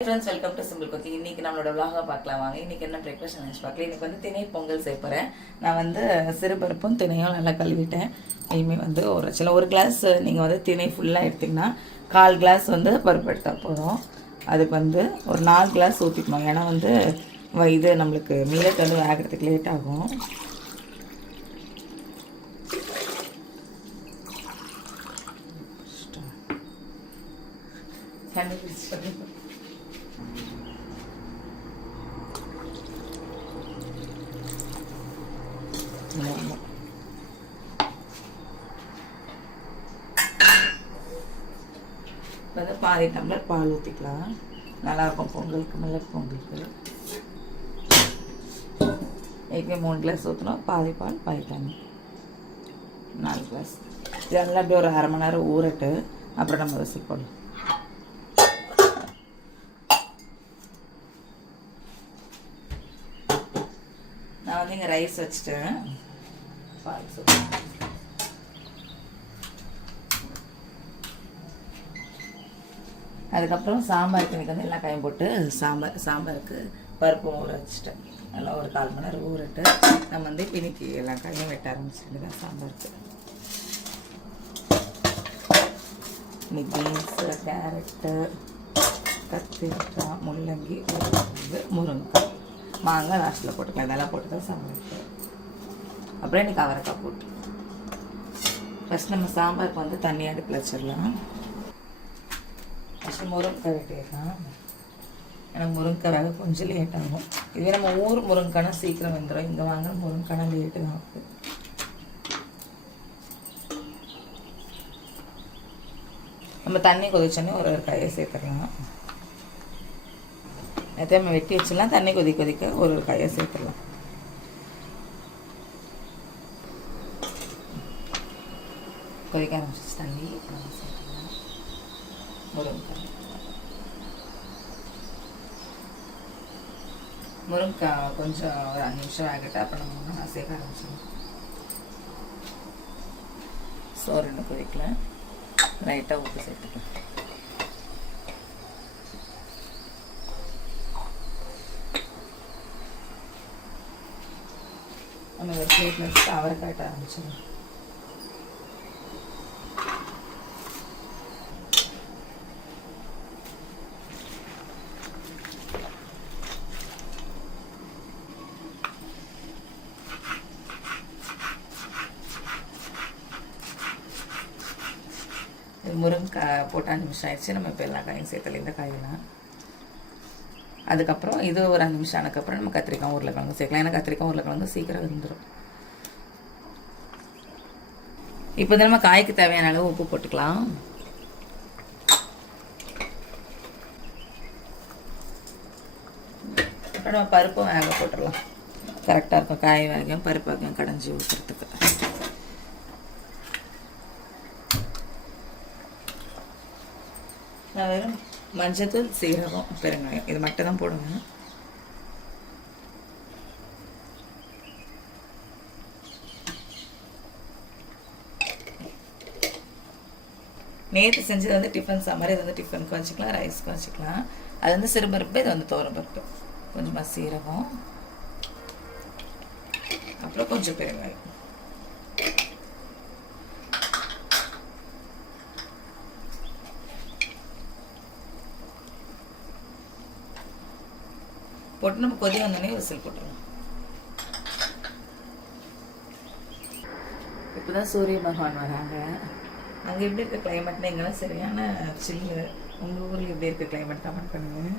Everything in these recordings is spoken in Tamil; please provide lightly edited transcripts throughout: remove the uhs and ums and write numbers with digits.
Friends, welcome to simple cooking. இன்னைக்கு நம்மளோட விலாக பார்க்கலாம் வாங்க. இன்னைக்கு என்ன பிரேக்ஃபாஸ்ட் நினைச்சு பார்க்கலாம். இன்னைக்கு வந்து திணை பொங்கல் செய்ய போகிறேன். நான் வந்து சிறுபருப்பும் திணையும் நல்லா கழுவிட்டேன். இனிமேல் ஒரு கிளாஸ் நீங்கள் வந்து திணை ஃபுல்லாக எடுத்திங்கன்னா 1/4 கிளாஸ் வந்து பருப்பு எடுத்தால் போதும். அதுக்கு வந்து ஒரு 4 கிளாஸ் ஊற்றிக்கணும். ஏன்னா வந்து இது நம்மளுக்கு மில்லட் வந்து வேகிறதுக்கு லேட் ஆகும். வந்து பாதி டம்ளர் பால் ஊற்றிக்கலாம். நல்லாயிருக்கும் பொங்கலுக்கு, மில்லட் பொங்கலுக்கு. ஏற்கனவே 3 கிளாஸ் ஊற்றணும். பாதி பால் பாதி தண்ணி 4 கிளாஸ். இதெல்லாம் அப்படியே ஒரு 1/2 மணி நேரம் ஊறட்டு அப்புறம் நம்ம விசில் போடலாம். நான் வந்து இங்கே ரைஸ் வச்சுட்டேன். பால் சூப்பர். அதுக்கப்புறம் சாம்பாருக்கு இன்றைக்கி வந்து எல்லா காயும் போட்டு சாம்பாருக்கு பருப்பு ஊற வச்சுட்டேன். நல்லா ஒரு 1/4 மணி நேரம் ஊறிட்டு நம்ம வந்து இன்னைக்கு எல்லா காயும் வெட்ட ஆரம்பிச்சுட்டு தான் சாம்பாருக்கு. இன்னைக்கு பீன்ஸு, கேரட்டு, கத்திரிக்காய், முள்ளங்கி, முருங்கைக்காய், மாங்காய் லாஸ்ட்டில் போட்டுக்கலாம். இதெல்லாம் போட்டு தான் சாம்பாருக்கு. அப்புறம் இன்றைக்கி அவரைக்காய் போட்டு ஃபஸ்ட் நம்ம சாம்பாருக்கு வந்து தண்ணி அடுப்பில் வச்சிடலாம். ஃபஸ்ட்டு முருங்கைக்காய் வெட்டிடலாம். ஏன்னா முருங்கைக்காய் வேக கொஞ்சம் லேட் ஆகும். இதுவே நம்ம ஊர் முருங்கைக்கானா சீக்கிரம் வந்துடும். இங்கே வாங்கின முருங்கைக்கானா லேட்டு தான் ஆகுது. நம்ம தண்ணி கொதிச்சோன்னே ஒரு காயை சேர்த்துடலாம். நேற்று நம்ம வெட்டி வச்சிடலாம். தண்ணி கொதிக்க ஒரு காயை சேர்த்துடலாம். கொதிக்க ஆரம்பிச்சு தண்ணி சேர்த்துடலாம். முருங்கைக்காய் கொஞ்சம் ஒரு 5 நிமிஷம் ஆகிட்டு அப்புறம் நம்ம சேர்க்க ஆரம்பிச்சிடலாம். சோறு இன்னும் கொதிக்கல. லைட்டாக உப்பு சேர்த்துக்கலாம். நம்ம ஒரு பிளேட்டில் வச்சுட்டு அவரைக்காய் வெட்ட ஆரம்பிச்சிடலாம். முருங்கைக்காய் போட்டு 5 நிமிஷம் ஆயிடுச்சு. நம்ம இப்போ எல்லா காயும் சேர்த்தல இந்த காயெல்லாம். அதுக்கப்புறம் இது ஒரு 5 நிமிஷம் ஆனதுக்கப்புறம் நம்ம கத்திரிக்காய் உருளைக்கிழங்கு சேர்க்கலாம். ஏன்னா கத்திரிக்காய் உருளைக்கிழங்கு சீக்கிரம் வெந்துடும். இப்போ வந்து நம்ம காய்க்கு தேவையான அளவு உப்பு போட்டுக்கலாம். அப்புறம் நம்ம பருப்பும் வேக போட்டுடலாம். கரெக்டாக இருக்கும். காய் வேகம் பருப்பு வேகம் கடைஞ்சி ஊற்றுறதுக்கு. நான் வெறும் மஞ்சத்தூள், சீரகம், பெருங்காயம் இது மட்டும் தான் போடுவேன். நேற்று செஞ்சது வந்து டிஃபன் சாம்பார். இது வந்து டிஃபனுக்கு வச்சுக்கலாம், ரைஸ்க்கு வச்சுக்கலாம். அது வந்து சிறுபருப்பு, இது வந்து துவரம்பருப்பு. கொஞ்சமாக சீரகம், அப்புறம் கொஞ்சம் பெருங்காயம். போட்டு நம்ம கொதி வந்தோடனே விசில் போட்டுருவோம். இப்போதான் சூரிய பகவான் வராங்க. அங்கே எப்படி இருக்க கிளைமேட்னா இங்கெல்லாம் சரியான சில்லு. உங்கள் ஊரில் எப்படி இருக்க கிளைமேட் கமெண்ட் பண்ணுங்க.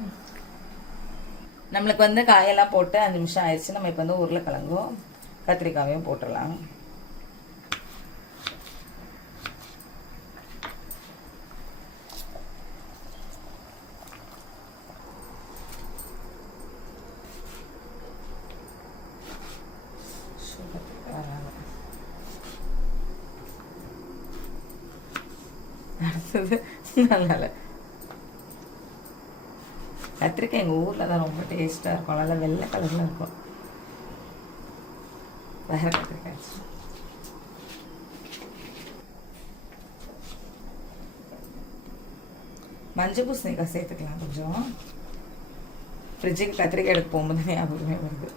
நம்மளுக்கு வந்து காயெல்லாம் போட்டு 5 நிமிஷம் ஆயிடுச்சு. நம்ம இப்போ வந்து உருளைக்கிழங்கும் கத்திரிக்காயும் போட்டுடலாம். அதனால கத்திரிக்காய் எங்கள் ஊரில் தான் ரொம்ப டேஸ்ட்டாக இருக்கும். நல்லா வெள்ளை கலரில் இருக்கும். வேறு கத்திரிக்காய் மஞ்சள் பூசணிக்காய் சேர்த்துக்கலாம் கொஞ்சம். ஃப்ரிட்ஜுக்கு கத்திரிக்காய் எடுக்க போகும்போது ஞாபகமே வருது.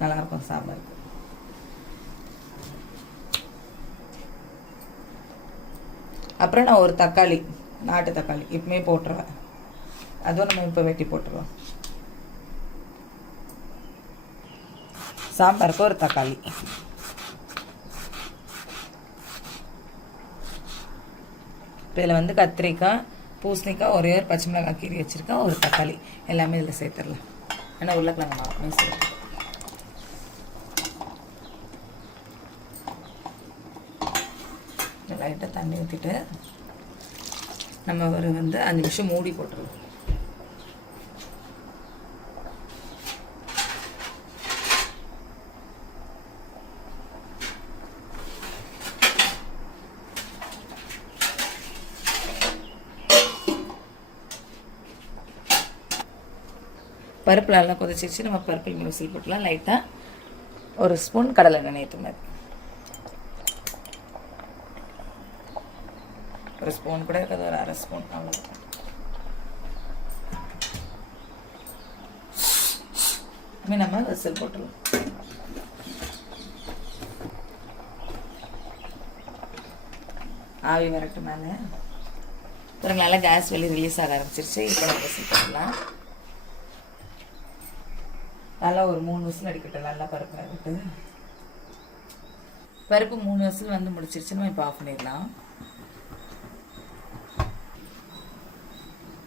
நல்லாயிருக்கும் சாம்பாருக்கு. அப்புறம் நான் ஒரு தக்காளி, நாட்டு தக்காளி இப்பவுமே போட்டுருவேன். அதுவும் நம்ம இப்போ வெட்டி போட்டுருவோம். சாம்பாருக்கு ஒரு தக்காளி. இப்போ இதில் வந்து கத்திரிக்காய், பூசணிக்காய், ஒரே ஒரு பச்சை மிளகாய் கீரி வச்சுருக்கேன், ஒரு தக்காளி எல்லாமே இதில் சேர்த்துடலாம். ஏன்னா உருளைக்கிழங்கு மாவுமே சேர்த்து லைட்டாக தண்ணி ஊற்றிட்டு நம்ம ஒரு வந்து 5 நிமிஷம் மூடி போட்டுருவோம். பருப்பு நல்லா கொதிச்சிருச்சு. நம்ம பருப்பு விசில் போட்டுலாம். லைட்டாக ஒரு ஸ்பூன் கடலை எண்ணெய் ஊற்றுனது, ஒரு ஸ்பூன் கூட இருக்காது, ஒரு 1/2 ஸ்பூன் அவ்வளோதான். நம்ம விசில் போட்டுருவோம். ஆவி வரட்டு மேலே ஒரு நல்லா கேஸ் வெளியே ரிலீஸ் ஆக ஆரம்பிச்சிருச்சு. இப்போ நம்ம விசில் போட்டுடலாம். நல்லா ஒரு 3 விசில் அடிக்கட்டும். நல்லா பருப்பு ஆகிட்டு பருப்பு 3 விசில் வந்து முடிச்சிருச்சு. நம்ம இப்போ ஆஃப் பண்ணிடலாம்.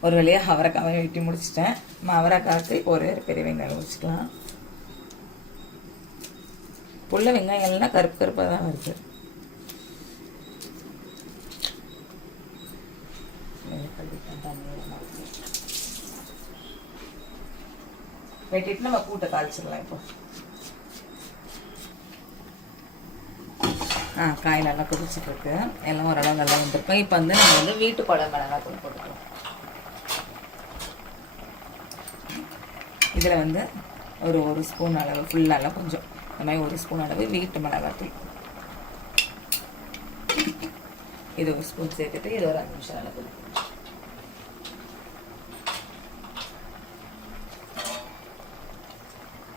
ஒரு வழியாக அவரைக்காவை வெட்டி முடிச்சிட்டேன். நம்ம அவரைக்காய்க்கு ஒரு பெரிய வெங்காயம் வச்சுக்கலாம். புள்ள வெங்காயம் எல்லாம் கருப்பு கருப்பாக தான் வருது. வெட்டிட்டு நம்ம கூட்டை தாளிச்சிடலாம். இப்போ காய் நல்லா கொதிச்சுட்டு இருக்கு. எல்லாம் ஓரளவு நல்லா வந்துருக்கோம். இப்போ வந்து நம்ம வந்து வீட்டு குழம்பு மிளகாய் தூள் போட்டுக்கலாம். இதில் வந்து ஒரு ஸ்பூன் அளவு ஃபுல்லாக கொஞ்சம் இந்த மாதிரி 1 ஸ்பூன் அளவு வீட்டு மிளகாத்தூள், இது 1 ஸ்பூன் சேர்த்துட்டு இது ஒரு 5 நிமிஷம் அளவு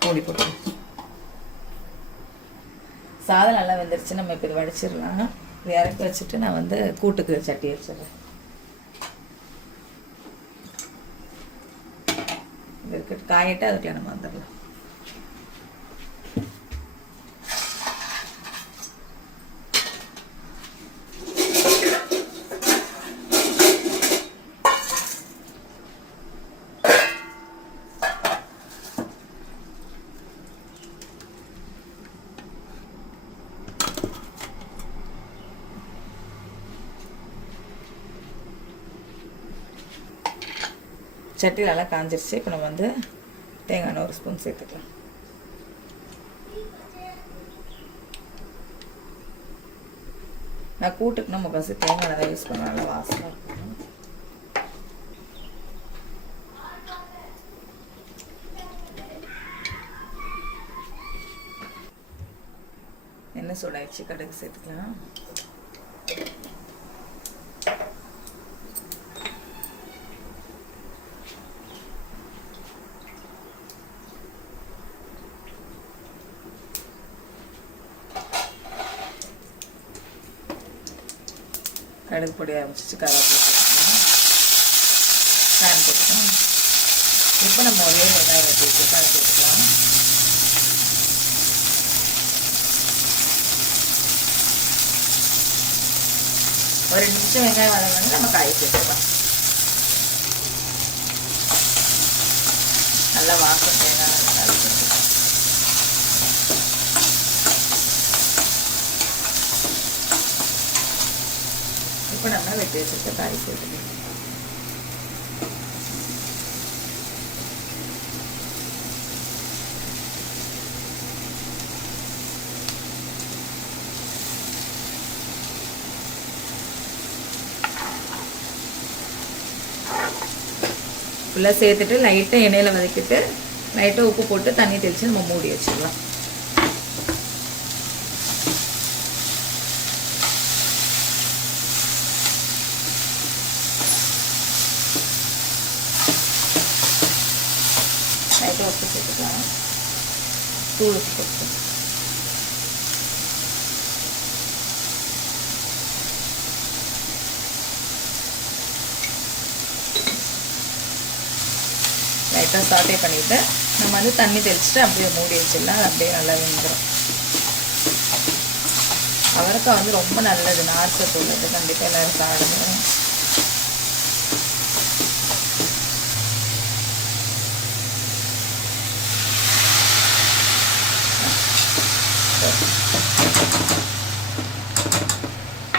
மூடி போட்டு. சாதம் நல்லா வெந்துருச்சு. நம்ம இப்போ இது வடிச்சிடலாம். இது இறக்கி வச்சுட்டு நான் வந்து கூட்டுக்கு சட்டி வச்சிடுறேன். காயிட்டு அதுக்குள்ள நம்ம வந்துடலாம். சட்டி நல்லா காஞ்சிருச்சு. இப்போ நம்ம வந்து தேங்காய் 1 ஸ்பூன் சேர்த்துக்கலாம். நான் கூட்டுக்கு நம்ம பஸ் தேங்காய் நிறைய யூஸ் பண்ண நல்லா வாசமாக இருக்கும். எண்ணெய் சூடாயிடுச்சு. கடுகு சேர்த்துக்கலாம். கடுகு பொடி ஆரம்பிச்சிச்சு. கருவேப்பிலை போட்டுக்கலாம். பேன் போட்டுக்கலாம். இப்போ நம்ம ஒரே வெங்காயம் வெட்டி வச்சுட்டு அதை போட்டுக்கலாம். ஒரு 2 நிமிஷம் வெங்காயம் வதங்க நம்ம காய் சேர்த்துக்கலாம். நல்லா வாசம் தேங்காய் இப்போ நம்ம வெட்டி வச்சுருக்க காய் சேர்த்துக்கலாம். ஃபுல்லாக சேர்த்துட்டு லைட்டாக எண்ணெயில் வதக்கிட்டு லைட்டாக உப்பு போட்டு தண்ணி தெளித்து நம்ம மூடி வச்சிடலாம். கொஞ்சம் உப்பு சேர்த்துக்கலாம். தூள் உப்பு போட்டு லைட்டாக சாட்டே பண்ணிவிட்டு நம்ம வந்து தண்ணி தெளிச்சுட்டு அப்படியே மூடி வச்சிடலாம். அப்படியே நல்லா வெந்துடும். அவரைக்காய் வந்து ரொம்ப நல்லது, நார் சத்து உள்ளது. கண்டிப்பாக எல்லோரும் சாப்பிடுங்க.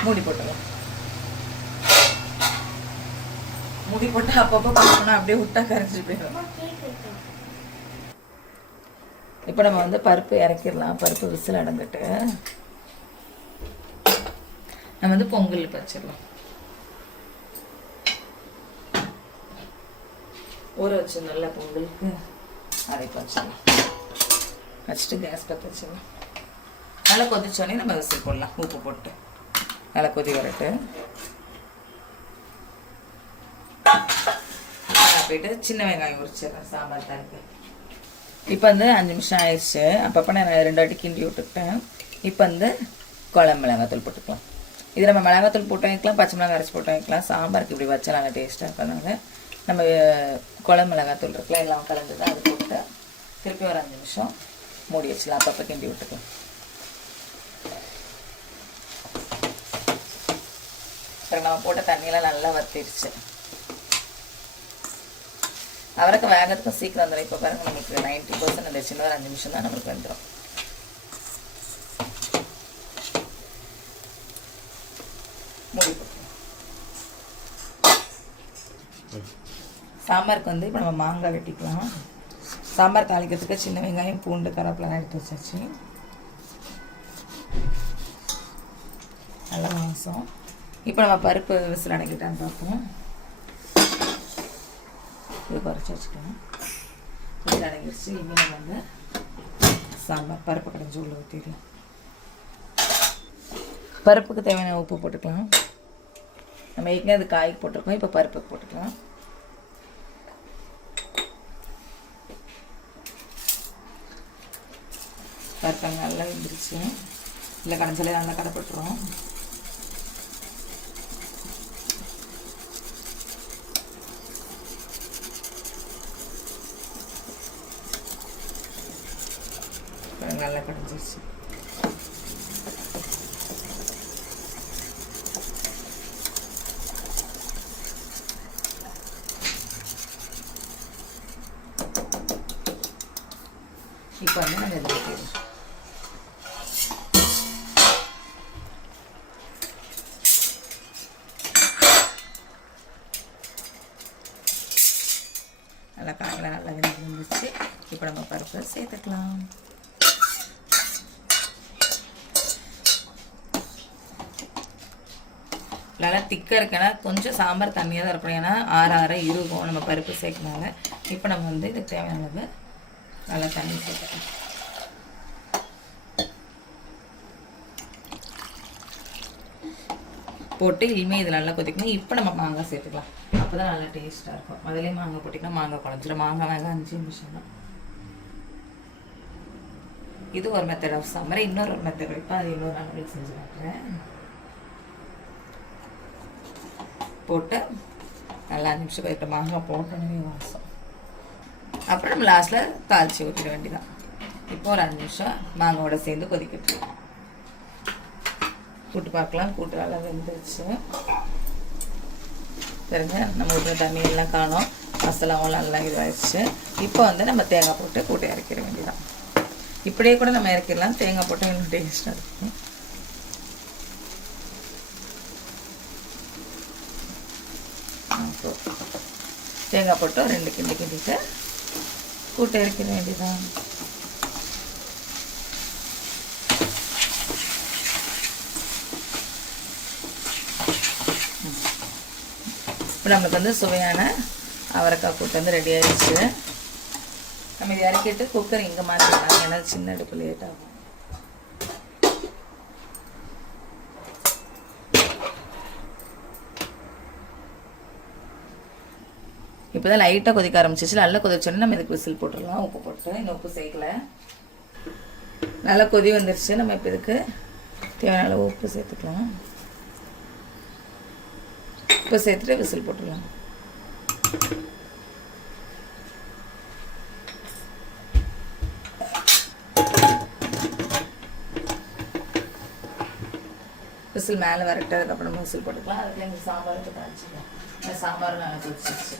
மூடி போட்டுக்கலாம். மூடி போட்டு அப்பப்போ பார்க்கணும், அப்படியே விட்டா கரைஞ்சி போயிடும். இப்போ நம்ம வந்து பருப்பு இறக்கிடலாம். பருப்பு விசில் அடங்கிட்டு நம்ம வந்து பொங்கல் வச்சிடலாம். ஊற வச்சு நல்லா பொங்கலுக்கு அரைப்பு வச்சிடலாம். வச்சுட்டு கேஸ் பற்ற வச்சிடலாம். நல்லா கொதிச்சோடனே நம்ம விசில் போடலாம். உப்பு போட்டு நல்லா கொதி வரட்டு. போயிட்டு சின்ன வெங்காயம் உரிச்சிடலாம் சாம்பார் தாளிக்கு. இப்போ வந்து 5 நிமிஷம் ஆயிடுச்சு. அப்பப்போ நான் 2 வாட்டி கிண்டி விட்டுக்கிட்டேன். இப்போ வந்து குழம்பு மிளகாத்தூள் போட்டுக்கலாம். இது நம்ம மிளகாத்தூள் போட்டு வைக்கலாம், பச்சை மிளகாய் அரைச்சி போட்டு வைக்கலாம். சாம்பாருக்கு இப்படி வச்சா நல்லா டேஸ்ட்டாக இருக்கிறதுனால நம்ம குழம்பு மிளகாத்தூள் இருக்குல்ல, எல்லாம் கலந்து தான் அது போட்டு திருப்பி ஒரு 5 நிமிஷம் மூடி வச்சுக்கலாம். அப்பப்போ கிண்டி விட்டுக்கலாம். அப்புறம் நம்ம போட்ட தண்ணியெல்லாம் நல்லா வத்திடுச்சு. அவரைக்காய் வேகிறதுக்கும் சீக்கிரம் வந்துடும். இப்போ பாருங்கள், நமக்கு 90% வந்துடுச்சு. இன்னும் ஒரு 5 நிமிஷம் தான் நம்மளுக்கு வந்துடும். மூடி போட்டு சாம்பாருக்கு வந்து இப்போ நம்ம மாங்காய் வெட்டிக்கலாம். சாம்பார் தாளிக்கிறதுக்கு சின்ன வெங்காயம், பூண்டு, கருவேப்பிலாம் எடுத்து வச்சாச்சு. நல்லா வாசம். இப்போ நம்ம பருப்பு விசில் அடக்கிட்டான்னு பார்ப்போம். இது குறைச்சி வச்சுக்கணும். விசில் அடங்கிடுச்சு. இனிமேல் நம்ம வந்து சாம்பார் பருப்பு கடைஞ்சி உள்ள ஊற்றிடலாம். பருப்புக்கு தேவையான உப்பு போட்டுக்கலாம். நம்ம ஏற்கனவே அது காய்க்கு போட்டிருக்கோம். இப்போ பருப்புக்கு போட்டுக்கலாம். பருப்பு நல்லா வெந்துருச்சு. இல்லை கடைஞ்சாலே நல்லா கடைப்பட்டுரும். நல்லா கடைஞ்சிருச்சு. இப்போ வந்து நம்ம இதில் ஊற்றிடலாம். நல்லா காயெல்லாம் நல்லா வெந்துருச்சு. இப்போ நம்ம பருப்பை சேர்த்துக்கலாம். நல்லா திக்காக இருக்கேன்னா கொஞ்சம் சாம்பார் தண்ணியாக தான் இருக்கணும். ஏன்னா ஆற இருக்கும் நம்ம பருப்பு சேர்க்கனால. இப்போ நம்ம வந்து இதுக்கு தேவையான அளவு நல்லா தண்ணி சேர்த்துக்கலாம். போட்டு இனிமேல் இது நல்லா கொதிக்கணும். இப்போ நம்ம மாங்காய் சேர்த்துக்கலாம். அப்போ தான் நல்லா டேஸ்ட்டாக இருக்கும். முதலே மாங்காய் போட்டிங்கன்னா மாங்காய் குழஞ்சிடும். மாங்காய் வேக 5 நிமிஷம் தான். இது ஒரு மெத்தட் ஆஃப் சாம்பார். இன்னொரு மெத்தட் வைப்பேன், அது இன்னொரு நாள் செஞ்சு காட்டுறேன். போட்டு நல்லா 5 நிமிஷம் போயிட்டு மாங்காய் போட்டோன்னே வாசம். அப்புறம் நம்ம லாஸ்ட்டில் தாளித்து ஊற்றிட வேண்டியதான். இப்போ ஒரு 5 நிமிஷம் மாங்காயோட சேர்ந்து கொதிக்கட்டு கூட்டு பார்க்கலாம். கூட்டு நல்லா வெந்துருச்சு. சரிங்க, நம்ம ஊற்றுற தண்ணியெல்லாம் காணும். மசாலாவும் நல்லா இதாகிடுச்சு. இப்போ வந்து நம்ம தேங்காய் போட்டு கூட்டு இறக்கிட வேண்டியதான். இப்படியே கூட நம்ம இறக்கிடலாம். தேங்காய் போட்டு இன்னும் டேஸ்ட்டாக இருக்கும். தேங்காய் போட்டு 2 கிண்டி கிண்டிட்டு கூட்டை இறக்கிட வேண்டியதான். இப்போ நம்மளுக்கு வந்து சுவையான அவரைக்காய் கூட்டு வந்து ரெடி ஆகிடுச்சு. நம்ம இதை இறக்கிட்டு குக்கர் இங்கே மாற்றிக்கலாம். ஏன்னா சின்ன அடுப்பு லேட் ஆகும். இப்போ தான் லைட்டாக கொதிக்க ஆரம்பிச்சிச்சு. நல்லா கொதிச்சோன்னா நம்ம இதுக்கு விசில் போட்டுடலாம். உப்பு போட்டு இன்னும் உப்பு சேர்க்கல. நல்லா கொதி வந்துருச்சு. நம்ம இப்போ இதுக்கு தேவையான அளவு உப்பு சேர்த்துக்கலாம். உப்பு சேர்த்துட்டு விசில் போட்டுடலாம். விசில் மேலே வரட்டு. அதுக்கப்புறம் நம்ம விசில் போட்டுக்கலாம். அதுக்கு எங்கள் சாம்பாருக்கு தாளிச்சிக்கலாம். இந்த சாம்பார் நல்லா கொதிச்சிருச்சு.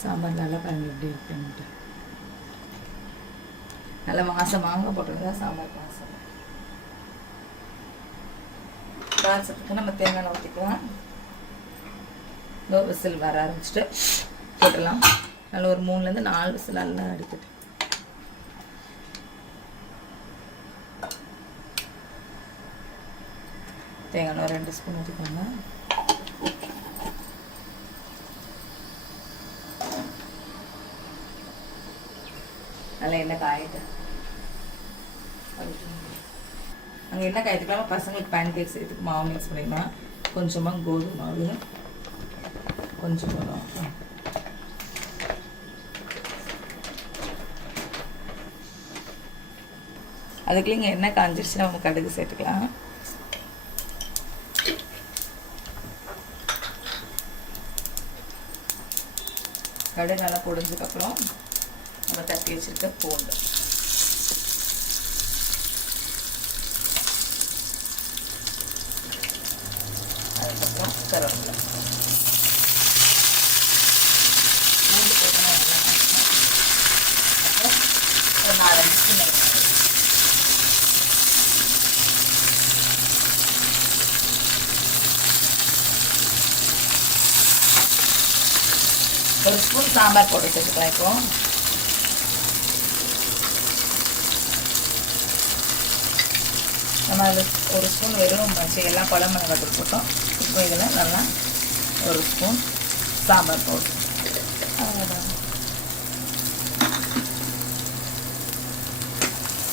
சாம்பார் நல்லா பாருங்க எப்படி இருக்குன்ட்டு. நல்லா மாசம் மாங்காய் போட்டுருந்தா சாம்பார் மாசம். காய்ச்சத்துக்கு நம்ம தேங்காய் ஊற்றிக்கலாம். விசில் வர ஆரம்பிச்சுட்டு போட்டுடலாம். நல்லா ஒரு 3லேருந்து 4 விசில் நல்லா அடிக்கட்டு. தேங்காய் ஒரு 2 ஸ்பூன் ஊற்றிக்கோங்க. நல்லா எண்ணெய் காயிட்டு அங்கே எண்ணெய் காயத்துக்கலாம். பசங்களுக்கு பேன் கேக் சேர்த்துக்கு மாவு மிக்ஸ் பண்ணிக்கலாம். கொஞ்சமாக கோதுமை மாவு, கொஞ்சம் அதுக்குள்ள இங்கே எண்ணெய் காஞ்சிருச்சுன்னா நம்ம கடுகு சேர்த்துக்கலாம். கடுகு நல்லா பொடிஞ்சதுக்கப்புறம் நம்ம தட்டி வச்சுருக்க பூண்டு, அதுக்கப்புறம் கருவேப்பிலை, பூண்டு போட்டோம்னா அப்புறம் ஒரு 4-5 சின்ன வெங்காயம், ஒரு ஸ்பூன் சாம்பார் போட்டு சேர்த்துக்கலாம். இப்போ நம்ம அதில் ஒரு ஸ்பூன் வெறும் எல்லாம் குழம்பு மிளகாத்தூள் போட்டோம். இப்போ இதில் நல்லா ஒரு ஸ்பூன் சாம்பார் பவுடர், அவ்வளோதான்.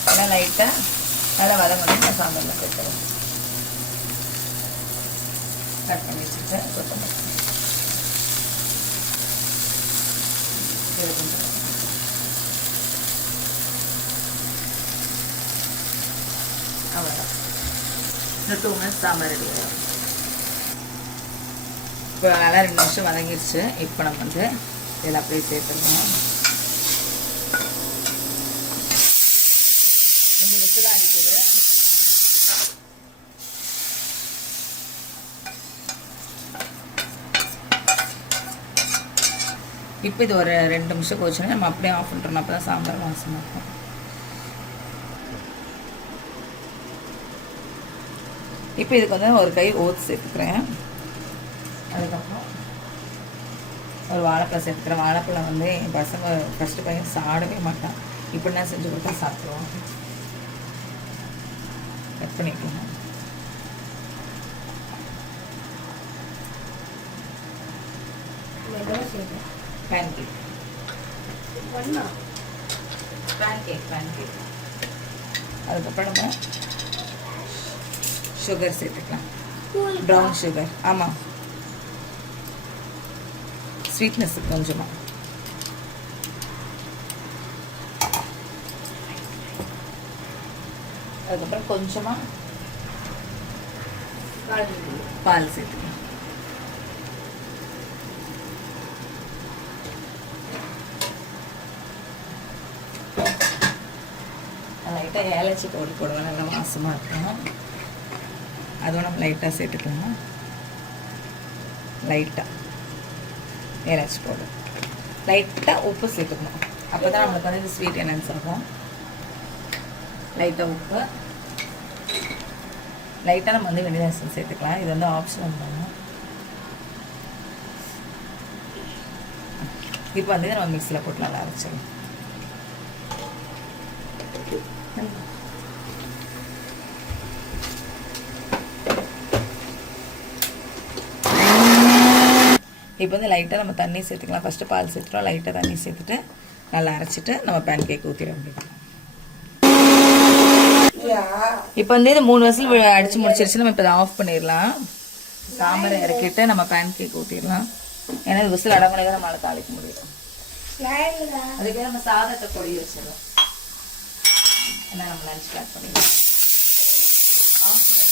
நல்லா லைட்டாக நல்லா வதங்கணும். சாம்பாரில் சேர்த்துறேன். கட் பண்ணி வச்சுருக்கேன். கொத்தமல்லி அவ்வளோதான். இந்த 2 மினிட்ஸ் சாம்பார் ரெடி ஆகும். இப்போ நல்லா 2 நிமிஷம் வதங்கிடுச்சு. இப்போ நம்ம வந்து இதில் அப்படியே சேர்த்துருவோம். இந்த விசில் அடிக்குது. இப்போ இது ஒரு 2 நிமிஷம் போச்சுன்னா நம்ம அப்படியே ஆஃப் பண்ணுறோம். அப்போ தான் சாம்பார் வாசமாக இருக்கும். இப்போ இதுக்கு வந்து ஒரு கை ஓட்ஸ் சேர்த்துக்கிறேன். அதுக்கப்புறம் ஒரு வாழைப்பழம் சேர்த்துக்கிறேன். வாழைப்பழம் வந்து என் பசங்க ஃபஸ்ட்டு பையன் சாப்பிடவே மாட்டான். இப்படின்னா செஞ்சு கொடுத்தா சாப்பிடுவோம். கட் பண்ணிக்கலாம். பேன்கேக் அதுக்கப்புறம் நம்ம சுகர் சேர்த்துக்கலாம். Brown sugar. ஆமாம், ஸ்வீட்னஸ் கொஞ்சமாக. அதுக்கப்புறம் கொஞ்சமாக பால் சேர்த்துக்கலாம். லைட்டாக ஏலச்சி பவுடர் போடுவோம். நல்லா வாசமாக இருக்கும். அதுவும் நம்ம லைட்டாக சேர்த்துக்கலாம். லைட்டாக ஏலச்சி பவுடர், லைட்டாக உப்பு சேர்த்துக்கணும். அப்போ தான் நம்மளுக்கு வந்து இது ஸ்வீட் என்னன்னு சொல்கிறோம். லைட்டாக உப்பு, லைட்டாக நம்ம வந்து வெண்ணிலா எசன்ஸ் சேர்த்துக்கலாம். இது வந்து ஆப்ஷனல் தான். இப்போ வந்து நம்ம மிக்ஸியில் போட்டு நல்லா அரைச்சிடலாம். இப்போ வந்து லைட்டாக நம்ம தண்ணி சேர்த்துக்கலாம். ஃபஸ்ட்டு பால் சேர்த்துட்டோம். லைட்டாக தண்ணி சேர்த்துட்டு நல்லா அரைச்சிட்டு நம்ம பேன் கேக் ஊற்றிட வேண்டியது. இப்போ வந்து இது 3 விசில் அடித்து முடிச்சிருச்சு. நம்ம இப்போ இதை ஆஃப் பண்ணிடலாம். சாம்பாரை இறக்கிட்டு நம்ம பேன் கேக் ஊற்றிடலாம். ஏன்னா இது விசில் அடங்குனே நம்மளால தாளிக்க முடியும். அதுக்கு நம்ம சாதத்தை பொடி வச்சிடலாம். ஏன்னா நம்ம லஞ்ச் பேக் பண்ணிடலாம். ஆஃப் பண்ணி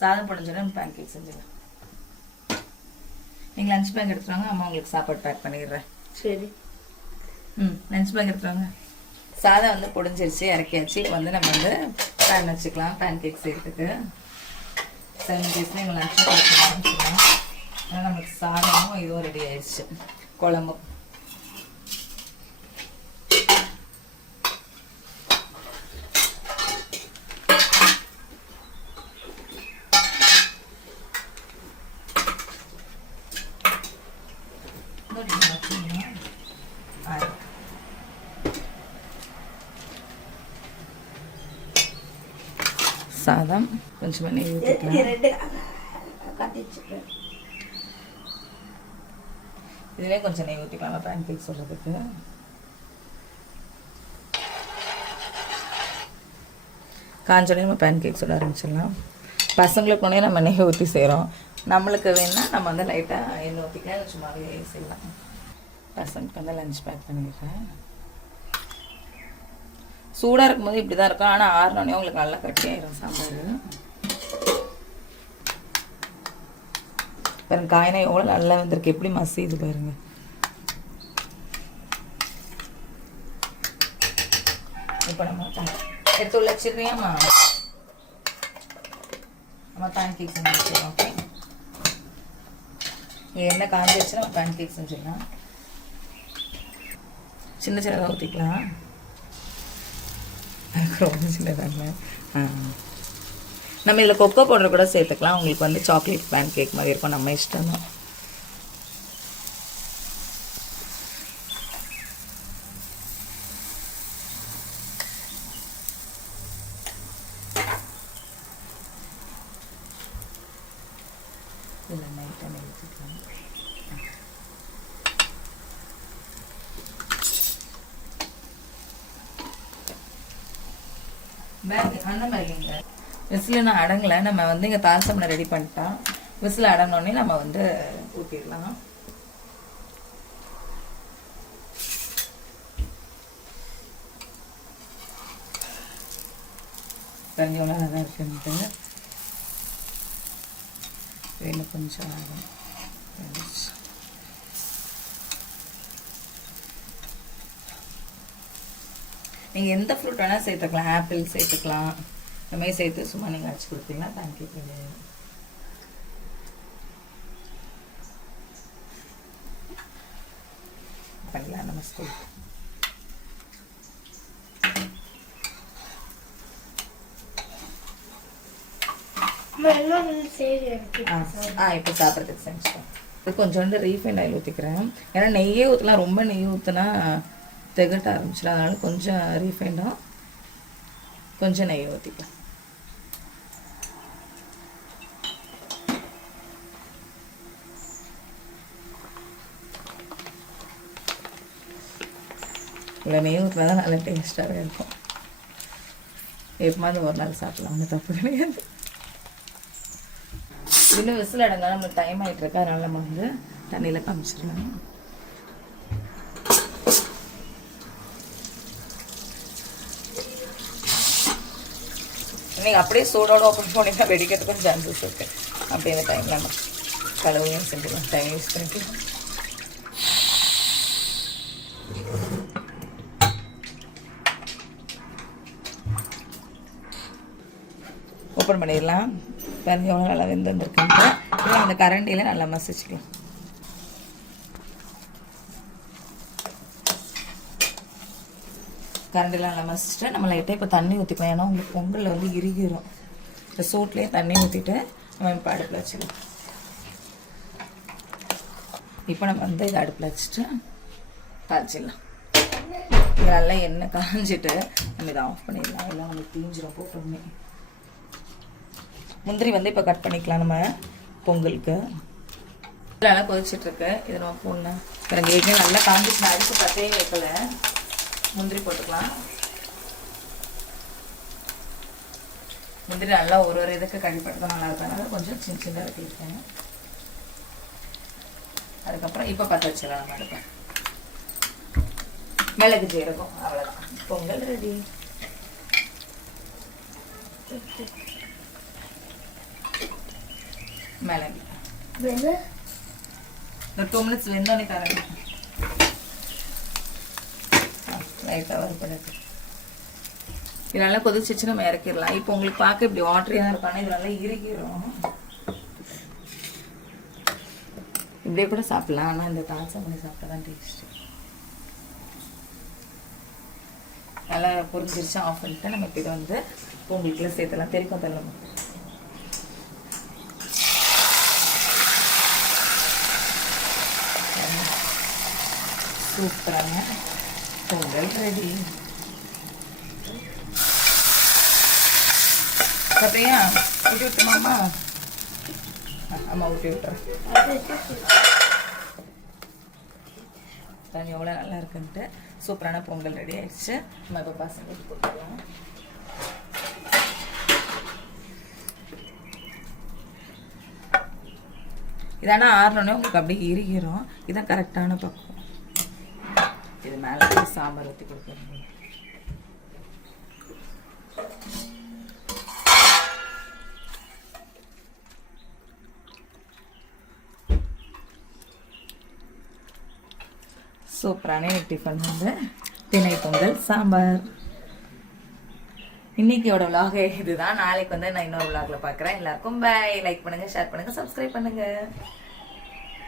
சாதம் பொடிஞ்சோன்னா நம்ம பேன் கேக் செஞ்சிடலாம். நீங்கள் லஞ்ச் பேக் எடுத்துருவாங்க, அம்மா உங்களுக்கு சாப்பாடு பேக் பண்ணிடுறேன். சரி. லஞ்ச் பேக் எடுத்துருவாங்க. சாதம் வந்து பொடிஞ்சிருச்சு, இறக்கியாச்சு. இப்போ வந்து நம்ம வந்து பேன் வச்சுக்கலாம் பேன் கேக் செய்யறதுக்கு. 7 டேஸில் எங்கள் லஞ்ச் பேக் ஆரம்பிச்சிடலாம். அதனால் நமக்கு சாதமும் இதுவும் ரெடி ஆயிடுச்சு. குழம்பும் சாதம் கொஞ்சம் நெய் ஊற்றிக்கலாம். இதுலேயே கொஞ்சம் நெய் ஊற்றிக்கலாம் பேன் கேக் சொல்கிறதுக்கு. காஞ்சோடனே நம்ம பேன் கேக் சொல்ல ஆரம்பிச்சிடலாம். பசங்களுக்கு உடனே நம்ம நெய் ஊற்றி செய்கிறோம். நம்மளுக்கு வேணுன்னா நம்ம வந்து லைட்டாக எண்ணெய் ஊற்றிக்கலாம், சும்மாவே செய்யலாம். பசங்களுக்கு வந்து லஞ்ச் பேக் பண்ணிடுறேன். சூடாக இருக்கும்போது இப்படி தான் இருக்கும். ஆனால் ஆறினோடனே உங்களுக்கு நல்லா கட்டியாயிரும் சாம்பார். பாருங்க காயினா எவ்வளோ நல்லா வந்திருக்கு, எப்படி மசிது பாருங்க. இப்போ நம்ம எடுத்து உள்ள வச்சிடுறியாம்மா? நம்ம பேன் கேக் செஞ்சு வச்சிடலாம். ஓகே, எண்ணெய் காஞ்சிடுச்சு, நம்ம பேன் கேக் செஞ்சிடலாம். சின்ன சின்னதாக ஊற்றிக்கலாம். ரொம்ப சின்னதாங்க. நம்ம இதில் கொக்கோ பவுடர் கூட சேர்த்துக்கலாம். உங்களுக்கு வந்து சாக்லேட் பேன் கேக் மாதிரி இருக்கும், நம்ம இஷ்டம் தான். இதில் நைட்டாக நெய்ச்சிக்கலாம். அந்த மாதிரிங்க விசில் நான் அடங்கலை. நம்ம வந்து இங்கே தால்சம்ல ரெடி பண்ணிட்டோம். விசில் அடங்கினோடனே நம்ம வந்து ஊற்றிடலாம். கொஞ்சம் நல்லா தான் இருக்குன்ட்டு வேணும் கொஞ்சம் ஆகும். நீங்கள் எந்த ஃப்ரூட் வேணால் சேர்த்துக்கலாம். ஆப்பிள் சேர்த்துக்கலாம். இந்த மாதிரி சேர்த்து சும்மா நீங்கள் அடிச்சு கொடுத்தீங்கன்னா தேங்க்யூ கிடையாது. பண்ணலாம் நம்ம ஸ்கூல். இப்போ சாப்பிட்றதுக்கு செஞ்சுட்டோம். இப்போ கொஞ்சோண்டு ரீஃபைண்ட் ஆயில் ஊற்றிக்கிறேன். ஏன்னா நெய்யே ஊற்றலாம். ரொம்ப நெய் ஊற்றினா திகட்ட ஆரம்பிச்சிடும். அதனால கொஞ்சம் ரீஃபைண்டாக கொஞ்சம் நெய் ஊற்றிக்கலாம். இல்லை நெய் ஊற்றினா தான் நல்லா டேஸ்ட்டாகவே இருக்கும். எப்போது ஒரு நாள் சாப்பிடலாம், ஒன்றும் தப்பு கிடையாது. இன்னும் விசில் அடங்க நம்மளுக்கு டைம் ஆகிட்டு இருக்கு. அதனால நம்ம வந்து தண்ணியில் காமிச்சிடலாம். நீங்கள் அப்படியே சூடோடு ஓப்பன் பண்ணிங்கன்னா வெடிக்கிறதுக்கும் சான்சஸ் இருக்குது. அப்படி இந்த டைமில் நம்ம கலவையும் செஞ்சுக்கலாம். டைம் யூஸ் பண்ணிக்கலாம். ஓப்பன் பண்ணிடலாம். பாருங்க எவ்வளோ நல்லா வெந்து வந்துருக்குன்ட்டு. இல்லை அந்த கரண்டியில் நல்லா மசிச்சுக்கலாம். கரண்டிலாம் நல்லா மசிச்சுட்டு நம்ம லைட்டாக இப்போ தண்ணி ஊற்றிக்கலாம். ஏன்னா உங்களுக்கு பொங்கலில் வந்து இறுகிரும். இந்த சூட்லேயே தண்ணி ஊற்றிட்டு நம்ம இப்போ அடுப்பில் வச்சுக்கலாம். இப்போ நம்ம வந்து இதை அடுப்பில் வச்சுட்டு காய்ச்சிடலாம். இது நல்லா எண்ணெய் காய்ஞ்சிட்டு நம்ம இதை ஆஃப் பண்ணிடலாம். எல்லாம் உங்களுக்கு தீஞ்சிரும் போட்டோமே. முந்திரி வந்து இப்போ கட் பண்ணிக்கலாம். நம்ம பொங்கலுக்கு. நல்லா கொதிச்சிட்ருக்கு. இது நம்ம போடலாம். எனக்கு ஏற்கனவே நல்லா காஞ்சிச்சு. நான் அரிசி பத்தே வைக்கல. முந்திரி போட்டுக்கலாம். முந்திரி நல்லா ஒரு இதுக்கு கழிப்பட்டு தான் நல்லா இருக்கும். அதனால கொஞ்சம் சின்ன சின்ன வெட்டியிருக்கேன். அதுக்கப்புறம் இப்போ பற்ற வச்சிடலாம் நம்ம அடுப்பேன். மிளகு ஜீரகம் அவ்வளோதான். பொங்கல் ரெடி. மிளகு ஒரு 2 minutes வெந்தோடனே தரேன். லைட்டாக வறுப்படக்கு. இது நல்லா கொதிச்சிச்சு, நம்ம இறக்கிடலாம். இப்போ உங்களுக்கு பார்க்க இப்படி வாட்டரியாக இருக்கானே, இது நல்லா இறுகிரும். இப்படியே கூட சாப்பிடலாம். ஆனால் இந்த தால்சா பண்ணி சாப்பிட்டா தான் டேஸ்ட். நல்லா பொரிஞ்சிருச்சு. ஆஃப் பண்ணிட்டு நம்ம இப்போ இதை வந்து பொங்கலுக்குள்ள சேர்த்துலாம். தெரிக்கும் தள்ளணும். சூப்பரான பொங்கல் ரெடி. அப்படியா ஊட்டி விட்டுமாம்மா? அம்மா ஊட்டி விட்டுறேன். தண்ணி எவ்வளோ நல்லா இருக்குன்ட்டு. சூப்பரான பொங்கல் ரெடி ஆயிடுச்சு. நம்ம இப்போ பசங்களுக்கு கொடுத்துருவோம். இதானா ஆறணுன்னே உங்களுக்கு அப்படியே இறுகிரும். இதான் கரெக்டான பக்கம். இது மேலே சாம்பார் ஊற்றி கொடுக்குறோம். சூப்பரான டிஃபன் வந்து திணை பொங்கல் சாம்பார். இன்னைக்கோட vlog இதுதான். நாளைக்கு வந்து நான் இன்னொரு vlogல பார்க்குறேன். எல்லாருக்கும் பை. லைக் பண்ணுங்க, ஷேர் பண்ணுங்க, சப்ஸ்கிரைப் பண்ணுங்க.